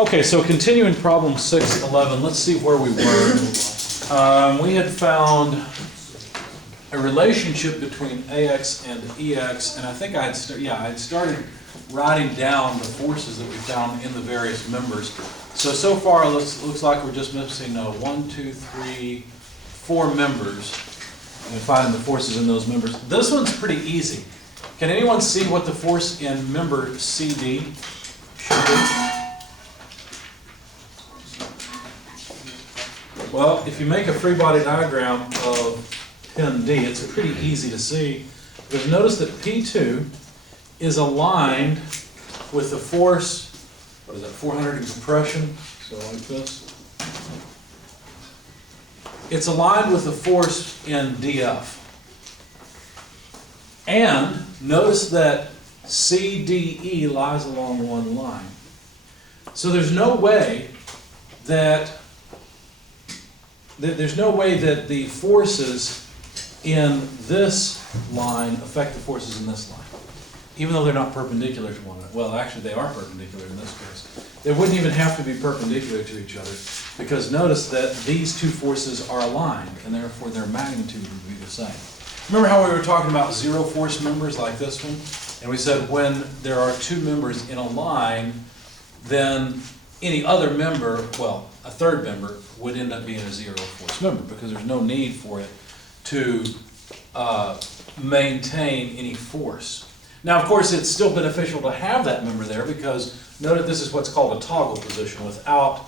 Okay, so continuing problem 611, let's see where we were. We had found a relationship between AX and EX, and I think I had started writing down the forces that we found in the various members. So far, it looks like we're just missing 1, 2, 3, 4 members, and finding the forces in those members. This one's pretty easy. Can anyone see what the force in member CD should be? Well, if you make a free body diagram of pin D, it's pretty easy to see. Because notice that P2 is aligned with the force, what is that, 400 in compression, so like this. It's aligned with the force in DF. And notice that CDE lies along one line. So there's no way that the forces in this line affect the forces in this line, even though they're not perpendicular to one another. Well, actually, they are perpendicular in this case. They wouldn't even have to be perpendicular to each other, because notice that these two forces are aligned, and therefore their magnitude would be the same. Remember how we were talking about zero force members like this one? And we said when there are two members in a line, then any other member, well, a third member, would end up being a zero force member, because there's no need for it to maintain any force. Now, of course, it's still beneficial to have that member there, because note that this is what's called a toggle position. Without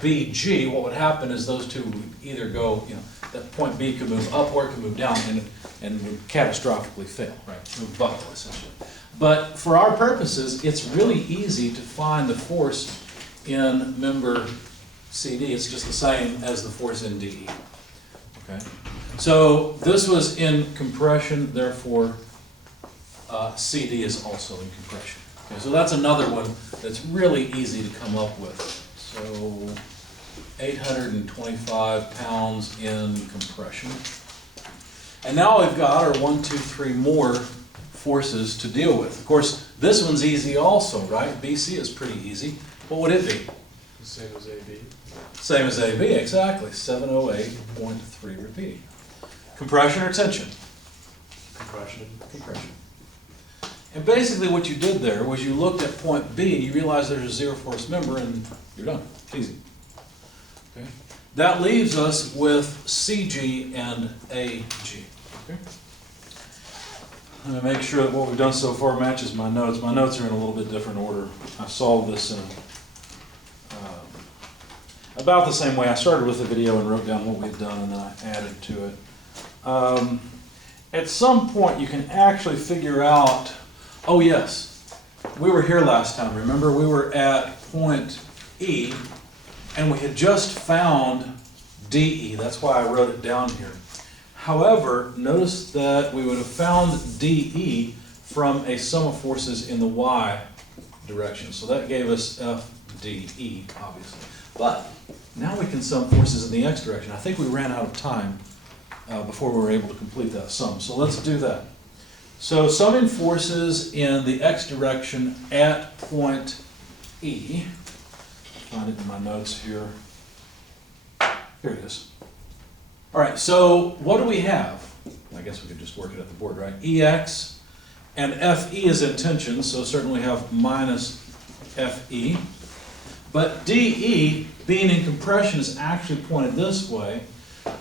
BG, what would happen is those two would either go, that point B could move up or it could move down, and would catastrophically fail, right? It would buckle, essentially. But for our purposes, it's really easy to find the force in member CD. It's just the same as the force in DE. Okay? So this was in compression, therefore CD is also in compression. Okay, so that's another one that's really easy to come up with. So 825 pounds in compression. And now we've got our 1, 2, 3 more forces to deal with. Of course, this one's easy also, right? BC is pretty easy. What would it be? The same as AB. Same as AB, exactly. 708.3 repeating. Compression or tension? Compression. Compression. And basically what you did there was you looked at point B and you realized there's a zero force member and you're done. It's easy. Okay. That leaves us with CG and AG. Okay. Let me make sure that what we've done so far matches my notes. My notes are in a little bit different order. I solved this in about the same way. I started with the video and wrote down what we've done, and then I added to it. At some point, you can actually figure out, oh yes, we were here last time. Remember, we were at point E, and we had just found DE. That's why I wrote it down here. However, notice that we would have found DE from a sum of forces in the Y direction. So that gave us FDE, obviously. But now we can sum forces in the X direction. I think we ran out of time before we were able to complete that sum. So let's do that. So summing forces in the X direction at point E. Find it in my notes here. Here it is. All right, so what do we have? I guess we could just work it at the board, right? EX and FE is in tension, so certainly we have minus FE. But DE, being in compression, is actually pointed this way.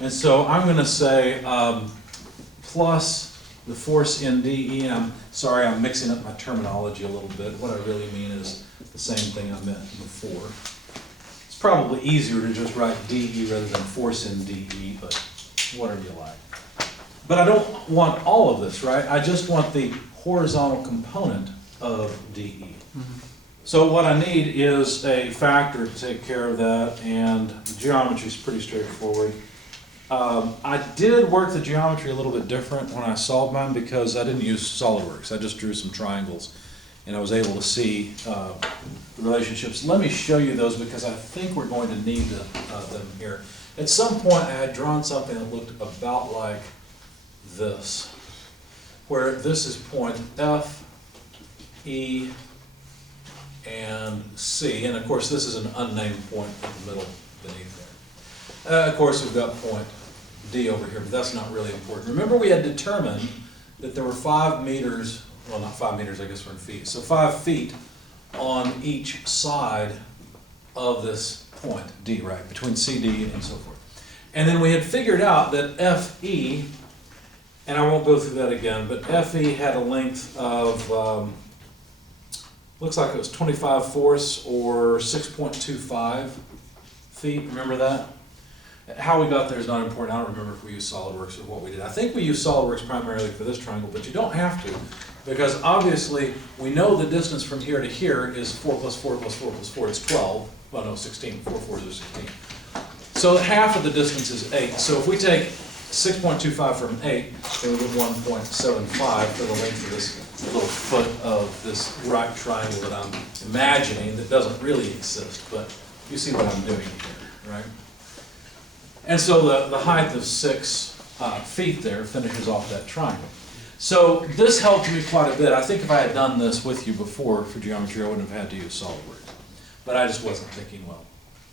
And so I'm going to say plus the force in DE. Sorry, I'm mixing up my terminology a little bit. What I really mean is the same thing I meant before. It's probably easier to just write DE rather than force in DE, but whatever you like. But I don't want all of this, right? I just want the horizontal component of DE. Mm-hmm. So what I need is a factor to take care of that, and the geometry is pretty straightforward. I did work the geometry a little bit different when I solved mine, because I didn't use SolidWorks. I just drew some triangles, and I was able to see the relationships. Let me show you those, because I think we're going to need them here. At some point, I had drawn something that looked about like this, where this is point F, E, and C, and of course this is an unnamed point in the middle beneath there. Of course we've got point D over here, but that's not really important. Remember we had determined that there were 5 meters, well not 5 meters, I guess we're in feet, so 5 feet on each side of this point D, right, between CD and so forth. And then we had figured out that FE, and I won't go through that again, but FE had a length of, looks like it was 25 fourths or 6.25 feet, remember that? How we got there is not important. I don't remember if we used SolidWorks or what we did. I think we used SolidWorks primarily for this triangle, but you don't have to, because obviously we know the distance from here to here is 4 plus 4 plus 4 plus 4, it's 12. Well, no, 16. 4 fours are 16. So half of the distance is 8. So if we take 6.25 from 8, then we get 1.75 for the length of this little foot of this right triangle that I'm imagining that doesn't really exist, but you see what I'm doing here, right? And so the height of 6 feet there finishes off that triangle. So this helped me quite a bit. I think if I had done this with you before for geometry, I wouldn't have had to use SolidWorks. But I just wasn't thinking well.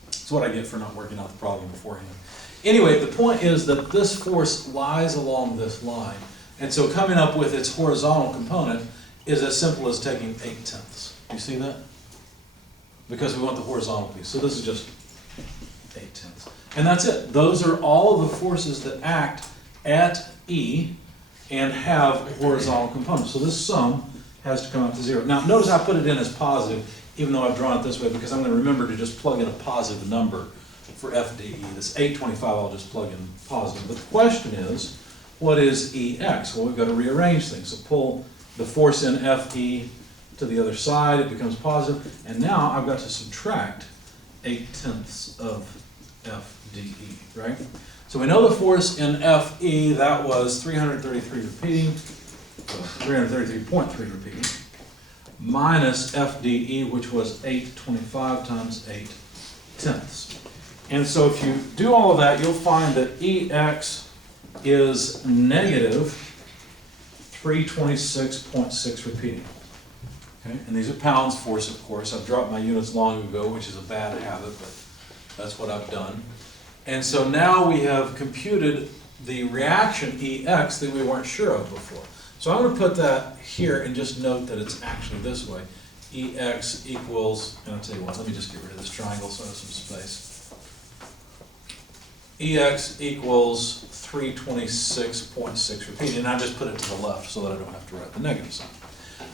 That's what I get for not working out the problem beforehand. Anyway, the point is that this force lies along this line. And so coming up with its horizontal component is as simple as taking 8/10. You see that? Because we want the horizontal piece. So this is just 8/10. And that's it. Those are all of the forces that act at E and have horizontal components. So this sum has to come out to 0. Now notice I put it in as positive, even though I've drawn it this way, because I'm going to remember to just plug in a positive number for FDE. This 825 I'll just plug in positive. But the question is, what is EX? Well, we've got to rearrange things. So pull the force in FE to the other side, it becomes positive, and now I've got to subtract 8/10 of FDE, right? So we know the force in FE, that was 333 repeating, 333.3 repeating, minus FDE, which was 825 times 8/10. And so if you do all of that, you'll find that EX is negative 326.6 repeating. Okay? And these are pounds force, of course. I've dropped my units long ago, which is a bad habit, but that's what I've done. And so now we have computed the reaction EX that we weren't sure of before. So I'm going to put that here and just note that it's actually this way. EX equals, and I'll tell you what, let me just get rid of this triangle so I have some space. EX equals 326.6 repeating, and I just put it to the left so that I don't have to write the negative sign.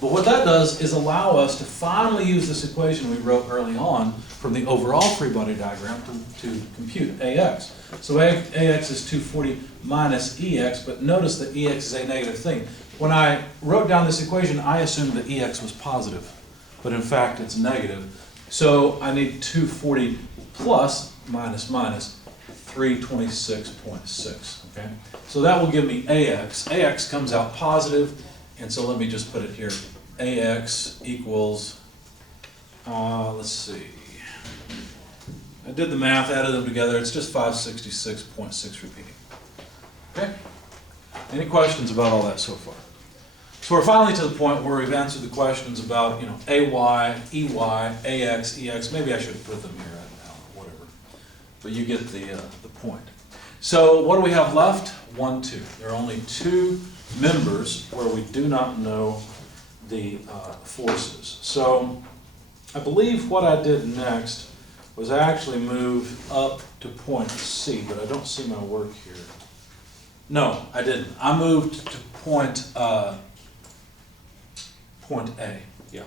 But what that does is allow us to finally use this equation we wrote early on from the overall free body diagram to compute AX. So AX is 240 minus EX, but notice that EX is a negative thing. When I wrote down this equation, I assumed that EX was positive, but in fact it's negative. So I need 240 plus minus minus 326.6, okay? So that will give me AX. AX comes out positive, and so let me just put it here. AX equals, let's see. I did the math, added them together. It's just 566.6 repeating. Okay? Any questions about all that so far? So we're finally to the point where we've answered the questions about, you know, AY, EY, AX, EX. Maybe I should put them here, I don't know, whatever. But you get the point. So what do we have left? 1, 2. There are only 2 members where we do not know the forces. So I believe what I did next was I actually moved up to point C, but I don't see my work here. No, I didn't. I moved to point A. Yeah.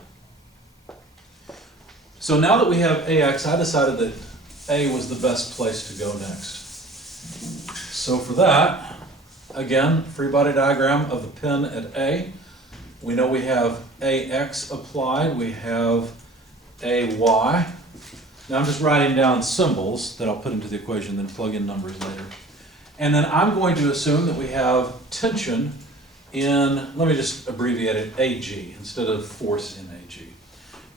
So now that we have AX, I decided that A was the best place to go next. So for that, again, free body diagram of the pin at A. We know we have AX applied, we have AY. Now I'm just writing down symbols that I'll put into the equation, then plug in numbers later. And then I'm going to assume that we have tension in, let me just abbreviate it, AG, instead of force in AG.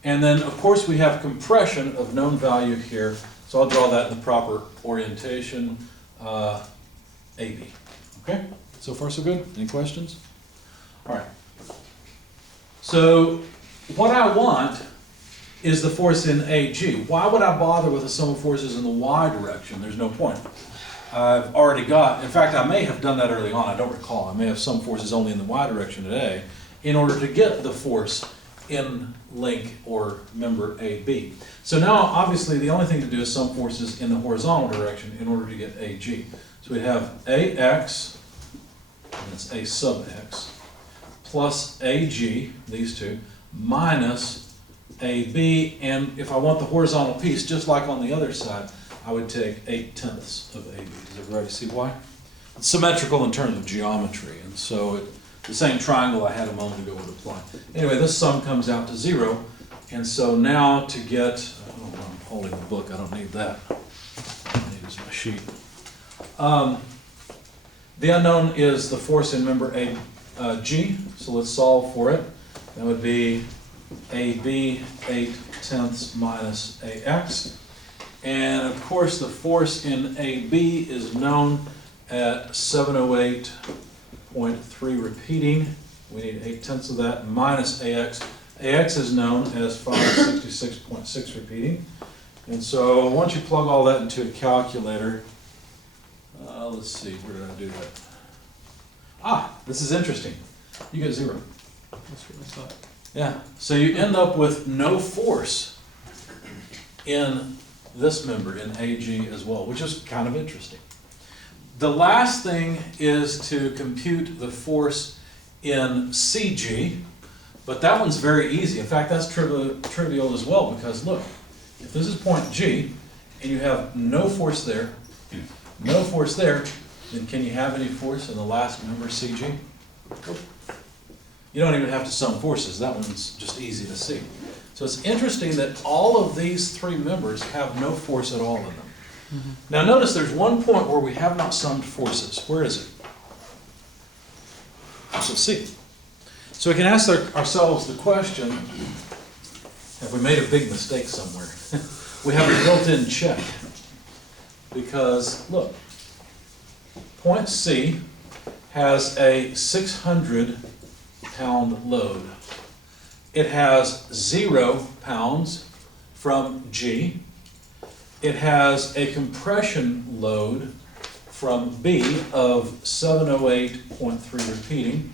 And then, of course, we have compression of known value here, so I'll draw that in the proper orientation, AB. Okay? So far, so good? Any questions? All right. So what I want is the force in AG. Why would I bother with the sum of forces in the Y direction? There's no point. I've already got, in fact, I may have done that early on, I don't recall. I may have summed forces only in the Y direction today in order to get the force in link or member AB. So now, obviously, the only thing to do is sum forces in the horizontal direction in order to get AG. So we have AX, and it's A sub X, plus AG, these two, minus AB, and if I want the horizontal piece, just like on the other side, I would take 8/10 of AB. Does everybody see why? It's symmetrical in terms of geometry, and so the same triangle I had a moment ago would apply. Anyway, this sum comes out to 0, and so now to get, oh, I'm holding the book, I don't need that. I need is my sheet. The unknown is the force in member AG, so let's solve for it. That would be AB 8/10 minus AX. And of course, the force in AB is known at 708.3 repeating. We need 8/10 of that minus AX. AX is known as 566.6 repeating. And so once you plug all that into a calculator, let's see, where did I do that? This is interesting. You get 0. That's what I thought. Yeah, so you end up with no force in this member in AG as well, which is kind of interesting. The last thing is to compute the force in CG, but that one's very easy. In fact, that's trivial as well, because look, if this is point G, and you have no force there, then can you have any force in the last member CG? You don't even have to sum forces. That one's just easy to see. So it's interesting that all of these three members have no force at all in them. Now notice there's one point where we have not summed forces. Where is it? So C. So we can ask ourselves the question, have we made a big mistake somewhere? We have a built-in check. Because, look, point C has a 600-pound load. It has 0 pounds from G. It has a compression load from B of 708.3 repeating.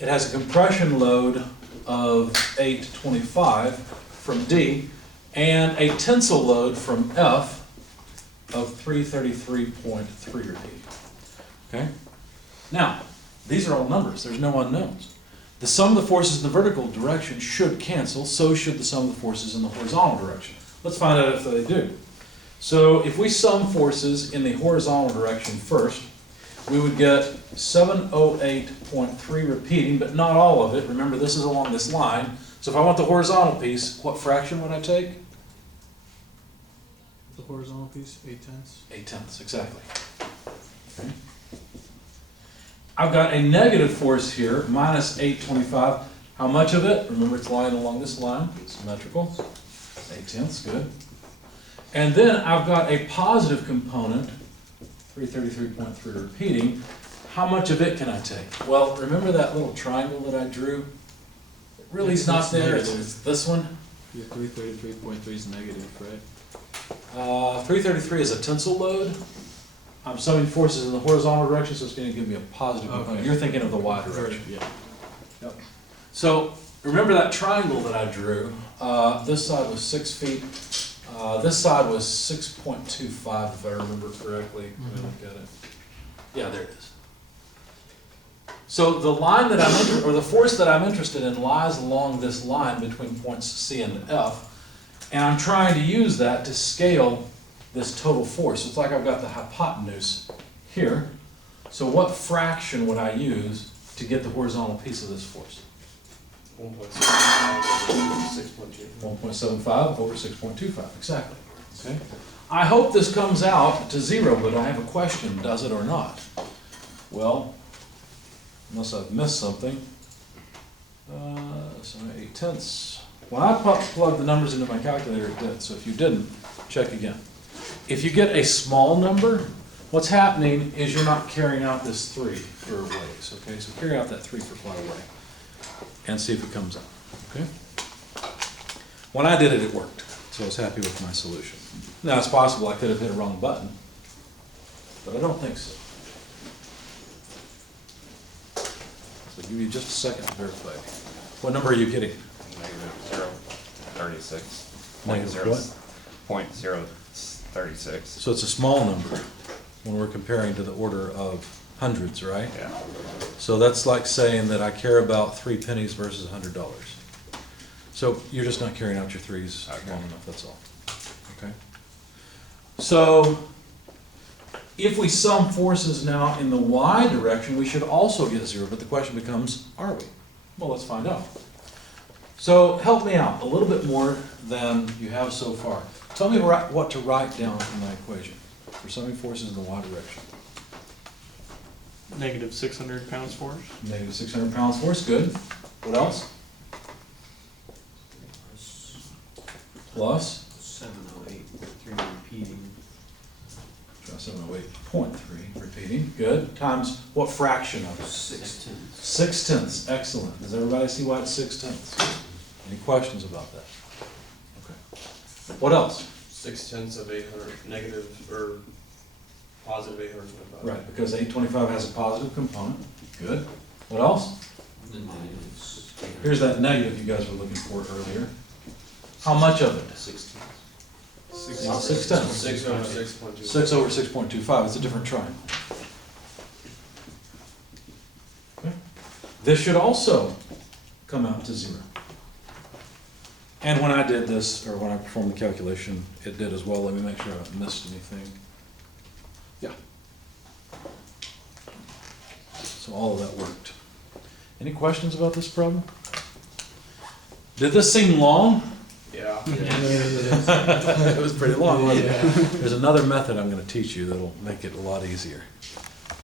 It has a compression load of 825 from D, and a tensile load from F of 333.3 repeating. Okay? Now, these are all numbers. There's no unknowns. The sum of the forces in the vertical direction should cancel, so should the sum of the forces in the horizontal direction. Let's find out if they do. So if we sum forces in the horizontal direction first, we would get 708.3 repeating, but not all of it. Remember, this is along this line. So if I want the horizontal piece, what fraction would I take? The horizontal piece, 8/10. 8/10, exactly. Okay. I've got a negative force here, minus 825. How much of it? Remember, it's lying along this line, symmetrical. 8/10, good. And then I've got a positive component, 333.3 repeating. How much of it can I take? Well, remember that little triangle that I drew? It really is not there, it's this one. Yeah, 333.3 is negative, right? 333 is a tensile load. I'm summing forces in the horizontal direction, so it's going to give me a positive component. Okay. You're thinking of the Y direction. Yeah. Yep. So remember that triangle that I drew? This side was 6 feet. This side was 6.25, if I remember correctly. Let me look at it. Yeah, there it is. So the line that or the force that I'm interested in lies along this line between points C and F, and I'm trying to use that to scale this total force. It's like I've got the hypotenuse here. So what fraction would I use to get the horizontal piece of this force? 1.75 over 6.25, exactly. Okay. I hope this comes out to 0, but I have a question, does it or not? Well, unless I've missed something. So 8/10. When I plugged the numbers into my calculator, it did. So if you didn't, check again. If you get a small number, what's happening is you're not carrying out this 3 for a ways. Okay, so carry out that 3 for quite a way and see if it comes up. Okay. When I did it, it worked, so I was happy with my solution. Now, it's possible I could have hit a wrong button, but I don't think so. So give you just a second to verify. What number are you getting? -0.36. Negative what? 0.036. So it's a small number when we're comparing to the order of hundreds, right? Yeah. So that's like saying that I care about 3 pennies versus $100. So you're just not carrying out your threes Okay. long enough, that's all. Okay? So if we sum forces now in the y direction, we should also get 0, but the question becomes, are we? Well, let's find out. So help me out a little bit more than you have so far. Tell me what to write down in my equation for summing forces in the y direction. Negative 600 pounds force. Negative 600 pounds force, good. What else? Plus 708.3 repeating. 708.3 repeating, good. Times what fraction of it? 6 tenths. 6/10. Excellent. Does everybody see why it's 6/10? Any questions about that? Okay. What else? 6/10 of 800, negative, or positive 825. Right, because 825 has a positive component. Good. What else? The negatives. Here's that negative you guys were looking for earlier. How much of it? 6 tenths. Not 6/10. 6 over 6.2. 6 over 6.25, it's a different triangle. Okay. This should also come out to 0. And when I did this, or when I performed the calculation, it did as well. Let me make sure I haven't missed anything. Yeah. So all of that worked. Any questions about this problem? Did this seem long? Yeah. It was pretty long, wasn't it? There's another method I'm gonna teach you that'll make it a lot easier.